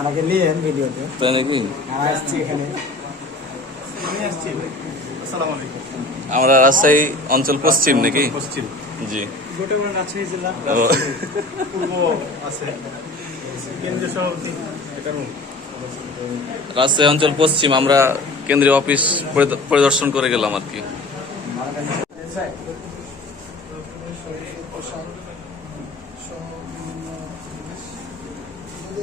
আমাকে নিয়ে ভিডিওতে। তাই নাকি? আমরা আসছি এখানে। আমরা রাজশাহী অঞ্চল পশ্চিম নাকি? পশ্চিম। জি। রাজশাহী জেলা। পূর্ব আছে। কেন্দ্রীয় সভাপতি রাজশাহী অঞ্চল পশ্চিম আমরা কেন্দ্রীয় অফিস পরিদর্শন করে গেলাম আর কি পোশাক সহ বিভিন্ন জিনিস যদি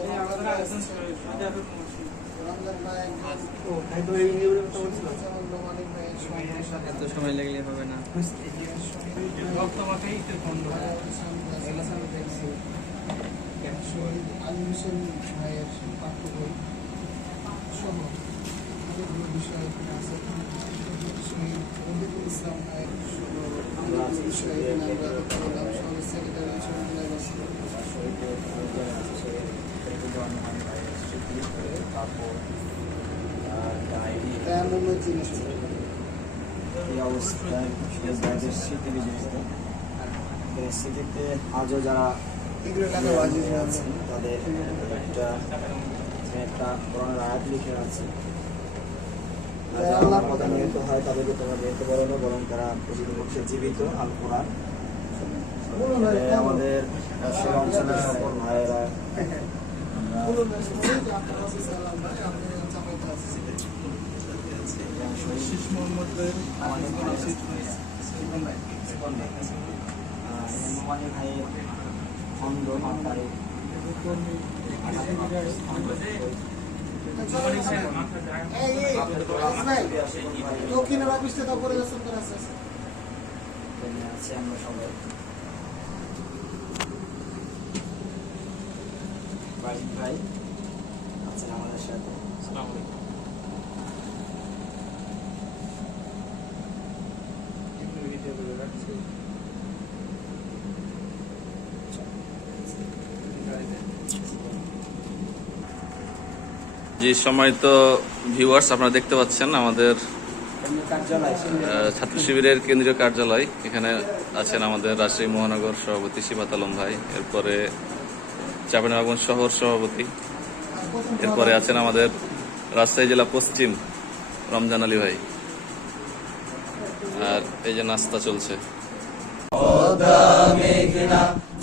রমজান ভাই এসেছে। রমজান ভাই একজন যেমন নোমানিক ভাই সময়ের সাথে এত সময় লাগলে হবে না ভাইয়ের পাঠ্য বই সহ বিষয় এখানে আছে শহীদ রবিকুল ইসলাম ভাইয়ের বিষয় এখানে আমরা বললাম সঙ্গে সেক্রেটারি শহীদুল্লাহ বাসী তেমন জিনিস এই রাজ্যের স্মৃতি বিজড়িত এই স্মৃতিতে আজও যারা আছেন তাদের একটা একটা কোরআনের আয়াত লিখে আছে। যারা আমার কথা নিহত হয় তাদেরকে তোমরা নিহত বলো না বরং তারা প্রকৃতপক্ষে জীবিত আল কোরআন। আমাদের অঞ্চলের সকল ভাইয়েরা মোহাম্মদ আমাদের নোমানি ভাইয়ের খন্ড আছে আমরা সবাই বাড়ির ভাই আছেন আমাদের সাথে জি সম্মানিত ভিউয়ার্স আপনারা দেখতে পাচ্ছেন, আমাদের ছাত্র শিবিরের কেন্দ্রীয় কার্যালয়। এখানে আছেন আমাদের রাজশাহী মহানগর সভাপতি শিবাত আলম ভাই, এরপরে চাপানবাগন শহর সভাপতি, এরপরে আছেন আমাদের রাজশাহী জেলা পশ্চিম রমজান আলী ভাই। আর এই যে নাস্তা চলছে।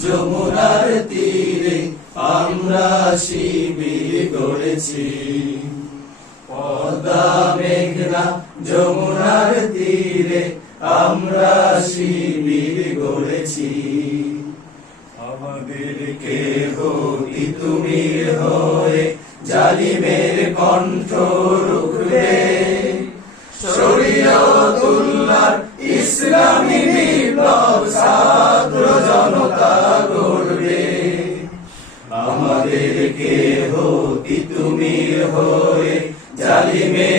যমুনার তীরে আমরা শিবির মেঘনা যমুনার তীরে আমরা শিবির তুমির হয়ে জালিমের কণ্ঠ রুখবে শরীয়তুল্লাহ ইসলামী আমাদের কেহ তুমি হয়ে জালিমের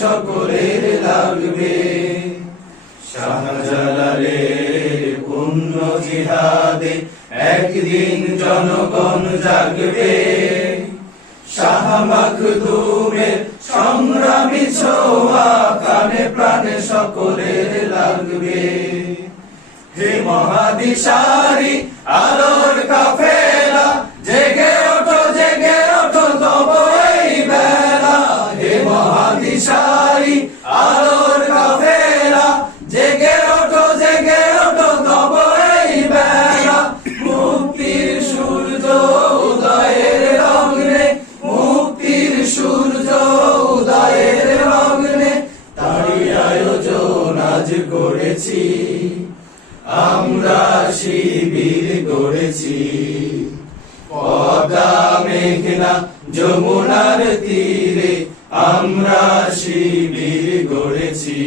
সকলের লাগবে। শাহজালালের পুণ্য জিহাদে একদিন জনগণ জাগবে। শাহ মাখদুমের সংগ্রামী ছোয়া প্রাণে প্রাণে সকলের লাগবে। হে মহাদিশারি, আলোর কাফেলা করেছি, আমরা শিবির গড়েছি। পদ্মা, মেঘনা, যমুনার তীরে আমরা শিবির গড়েছি।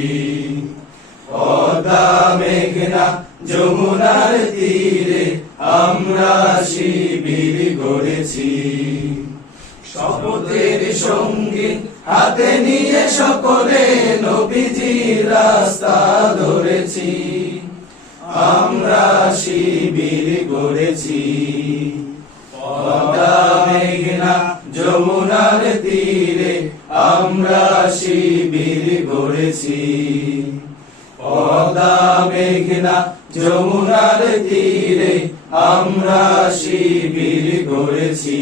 পদ্মা, মেঘনা, যমুনার তীরে আমরা শিবির গড়েছি। শপথের সঙ্গী হাতে নিয়ে সকলে নবীজির রাস্তা ধরেছি, আমরা শিবির পদ্মা, মেঘনা, যমুনার তীরে আমরা শিবির গড়েছি পদ্মা, মেঘনা, যমুনার তীরে আমরা শিবির গড়েছি